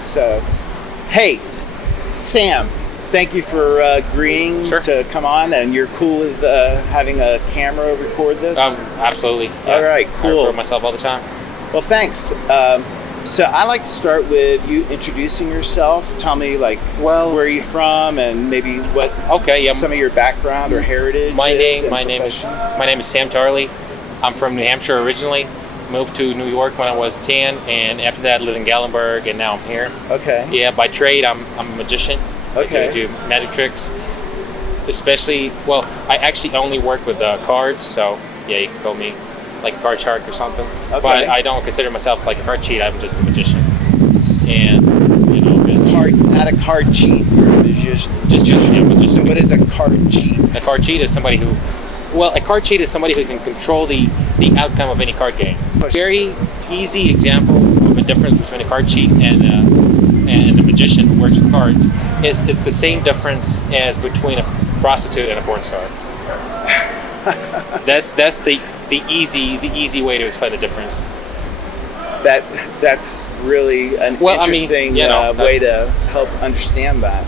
So, hey, Sam, thank you for agreeing to come on, and you're cool with having a camera record this? Absolutely. Yeah. All right, cool. I record myself all the time. Well, thanks. So I like to start with you introducing yourself. Tell me, where are you from, and maybe what some of your background or heritage My is. name is Sam Tarley. I'm from New Hampshire originally. Moved to New York when I was 10, and after that lived in Gatlinburg, and now I'm here. Okay. Yeah, by trade I'm a magician. Okay. I do magic tricks. Especially, I actually only work with cards, so yeah, you can call me like a card shark or something. Okay. But I don't consider myself like a card cheat. I'm just a magician. And not a card cheat. You're a magician. Just a magician. So what is a card cheat? A card cheat is somebody who can control the outcome of any card game. Very easy example of a difference between a card cheat and a magician who works with cards is the same difference as between a prostitute and a porn star. That's the easy way to explain the difference. That's really an interesting way to help understand that.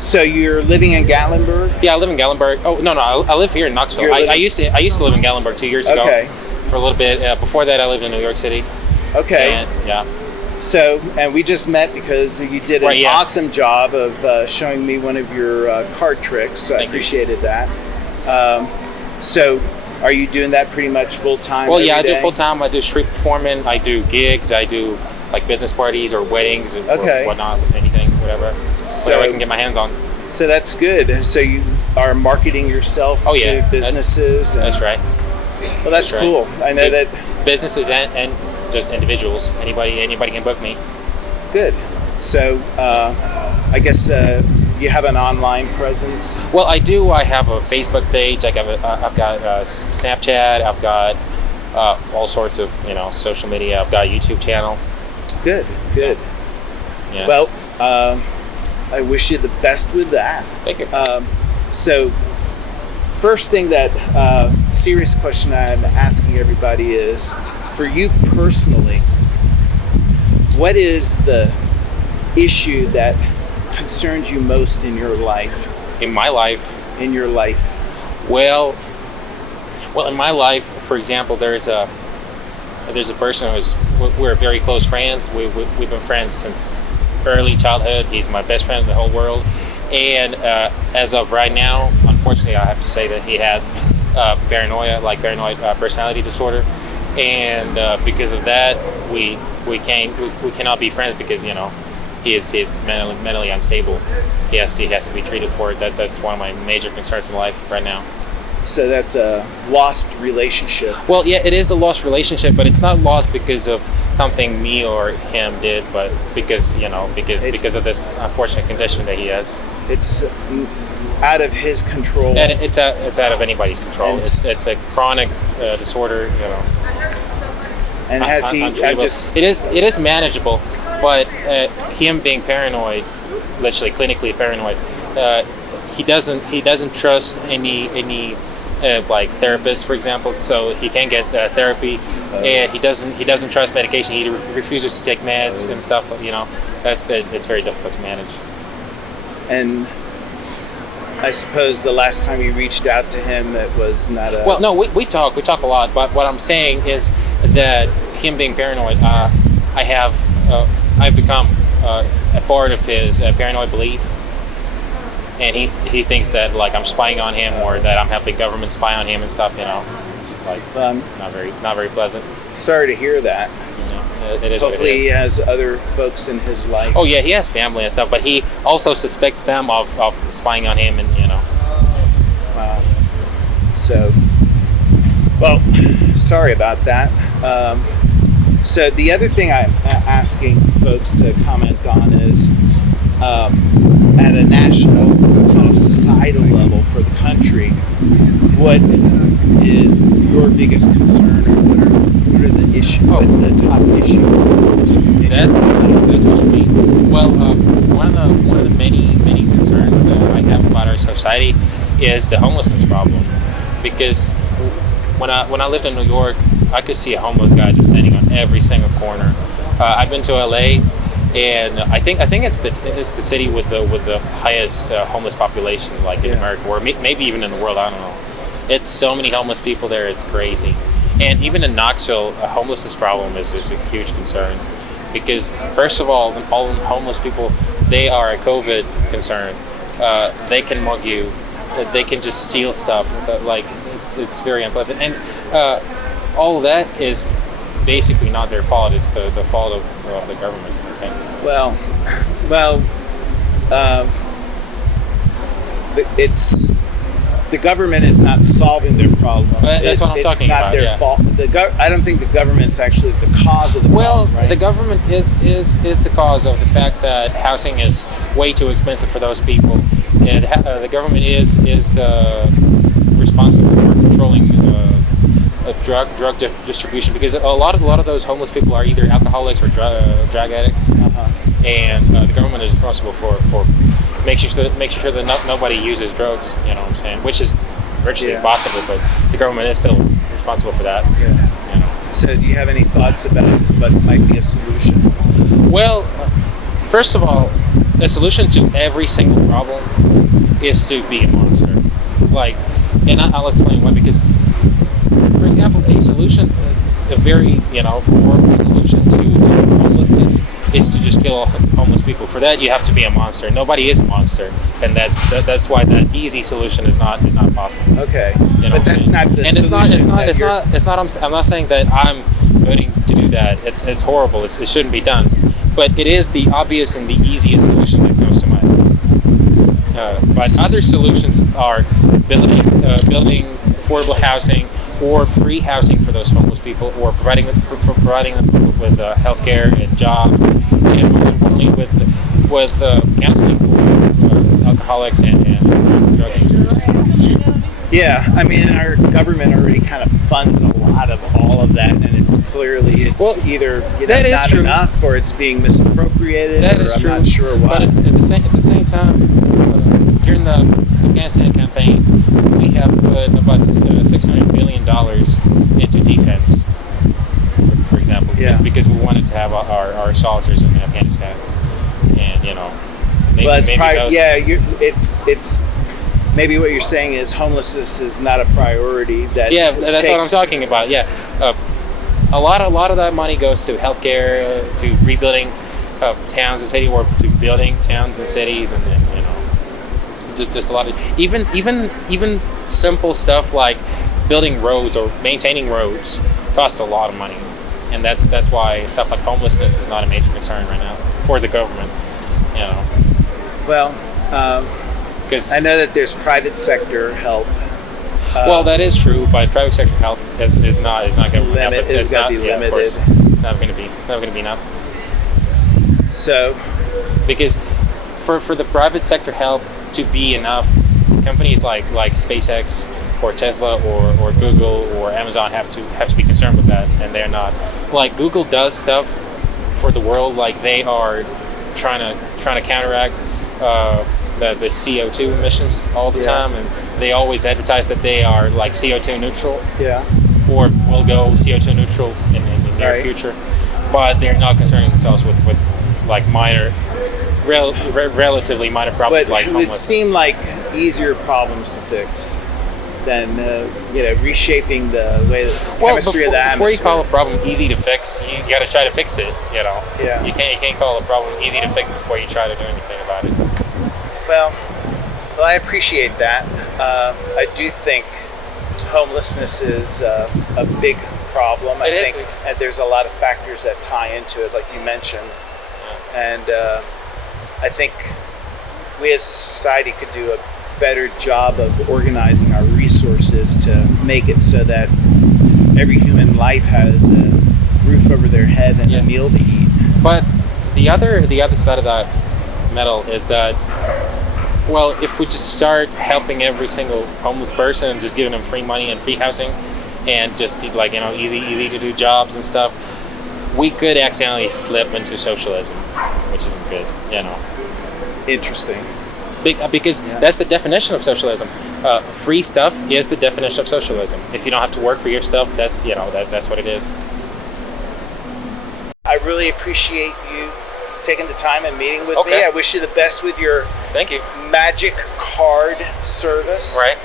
So you're living in Gatlinburg? Yeah, I live in Gatlinburg. Oh no, I live here in Knoxville. I used to live in Gatlinburg 2 years ago. Okay. For a little bit. Before that, I lived in New York City. Okay. And, yeah. So, and we just met because you did an awesome job of showing me one of your card tricks. So I appreciated that. So, are you doing that pretty much full time? Well, yeah, I do full time. I do street performing. I do gigs. I do like business parties or weddings or whatnot, anything, whatever I can get my hands on. So that's good. So you are marketing yourself to businesses. That's right. Well, that's cool. I know that businesses and just individuals. Anybody can book me. Good. So I guess you have an online presence. Well, I do. I have a Facebook page. I've got Snapchat. I've got all sorts of social media. I've got a YouTube channel. Good. Yeah. Well, I wish you the best with that. Thank you. So, first thing serious question I'm asking everybody is, for you personally, what is the issue that concerns you most in your life? In my life? In your life. Well, in my life, for example, there's a person we're very close friends. We've been friends since early childhood. He's my best friend in the whole world. And as of right now, unfortunately, I have to say that he has paranoid personality disorder. And because of that, we cannot be friends because he is mentally unstable. He has to be treated for it. That's one of my major concerns in life right now. So that's a lost relationship. Well, yeah, it is a lost relationship, but it's not lost because of something me or him did, but because of this unfortunate condition that he has. It's out of his control. And it's out of anybody's control. It's a chronic disorder, And has he? It is manageable, but him being paranoid, literally clinically paranoid, he doesn't trust any like therapists, for example. So he can't get therapy, and he doesn't trust medication. He refuses to take meds and stuff. It's very difficult to manage. And I suppose the last time you reached out to him, that was not a... Well, no, we talk a lot, but what I'm saying is that him being paranoid, I've become a part of his paranoid belief, and he thinks that I'm spying on him or that I'm helping government spy on him and stuff. It's not very pleasant. Sorry to hear that. It is. Hopefully he has other folks in his life. Oh yeah, he has family and stuff, but he also suspects them of spying on him, and Wow. So, well, sorry about that. So the other thing I'm asking folks to comment on is, at a national kind of societal level for the country, what is your biggest concern, or what are the issues? What's the top issue? That's what you mean. Well, one of the many concerns that I have about our society is the homelessness problem, because when I lived in New York, I could see a homeless guy just standing on every single corner, I've been to LA, and I think it's the city with the highest homeless population, like in America, or maybe even in the world. I don't know. It's so many homeless people there. It's crazy. And even in Knoxville, a homelessness problem is just a huge concern, because first of all homeless people, they are a COVID concern. They can mug you. They can just steal stuff. So, like it's very unpleasant. And all of that is basically not their fault. It's the fault of the government. Okay? It's the government is not solving their problem. That's what I'm talking about. It's not their fault. I don't think the government's actually the cause of the problem. Right? The government is the cause of the fact that housing is way too expensive for those people. And the government is responsible for controlling drug distribution, because a lot of those homeless people are either alcoholics or drug addicts, and the government is responsible for making sure that nobody uses drugs. You know what I'm saying? Which is virtually impossible, but the government is still responsible for that. Yeah. You know? So, do you have any thoughts about what might be a solution? Well, first of all, the solution to every single problem is to be a monster. Like, and I'll explain why. Because, for example, a solution, a very horrible solution to homelessness is to just kill all homeless people. For that, you have to be a monster. Nobody is a monster, and that's why that easy solution is not possible. Okay, you know but that's not the solution. I'm not saying that I'm voting to do that. It's horrible. It shouldn't be done. But it is the obvious and the easiest solution that comes to mind. But other solutions are building affordable housing, or free housing for those homeless people, or providing them with health care and jobs, and most importantly with counseling for alcoholics and drug users. Yeah, I mean, our government already kind of funds a lot of all of that, and it's clearly either not true. enough, or it's being misappropriated, that or is I'm true. not sure why. But at the same time, during the Afghanistan campaign, we have put about $600 billion into defense, for example, because we wanted to have our soldiers in Afghanistan, and it's maybe what you're saying is homelessness is not a priority. That's what I'm talking about. Yeah, a lot of that money goes to healthcare, to rebuilding towns and cities, or to building towns and cities, and just a lot of even simple stuff like building roads or maintaining roads costs a lot of money, and that's why stuff like homelessness is not a major concern right now for the government. Well, because I know that there's private sector help. Well, that is true, but private sector help is not government help. It's got to be limited. Of course, it's not going to be enough. So, because for the private sector help to be enough, companies like SpaceX or Tesla or Google or Amazon have to be concerned with that, and they're not. Like, Google does stuff for the world, like they are trying to counteract the CO2 emissions all the time, and they always advertise that they are like CO2 neutral, or will go CO2 neutral in the near future, but they're not concerning themselves with like relatively minor problems like homelessness. It would seem like easier problems to fix than reshaping the way the chemistry of the atmosphere. Before you call a problem easy to fix, you got to try to fix it. Yeah. You can't call a problem easy to fix before you try to do anything about it. Well, I appreciate that. I do think homelessness is a big problem. I think there's a lot of factors that tie into it, like you mentioned, and I think we as a society could do a better job of organizing our resources to make it so that every human life has a roof over their head and a meal to eat. But the other side of that medal is that, well, if we just start helping every single homeless person and just giving them free money and free housing, and just easy to do jobs and stuff, we could accidentally slip into socialism, which isn't good. Interesting. Because that's the definition of socialism. Free stuff is the definition of socialism. If you don't have to work for your stuff, that's what it is. I really appreciate you taking the time and meeting with Okay. me. I wish you the best with your Thank you. magic card service. Right.